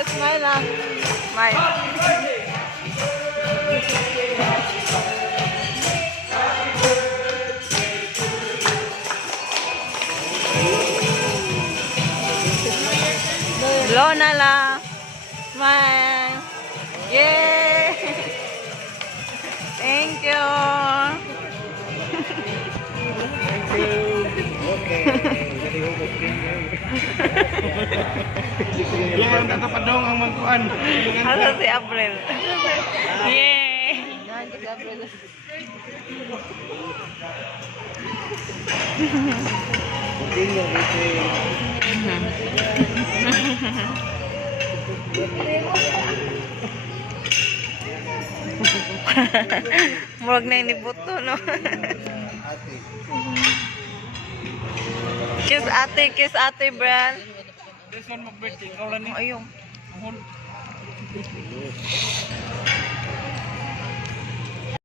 Smile lang. Smile. Blow na lang. Smile. Yay! Thank you. Yan, tatapadong ang magkuhan. Ano si April? Yay! Murag na inibuto, no? Kiss ate, Bran. This one mag-birthday. Ikaw lang ni. Ayun. Mahon.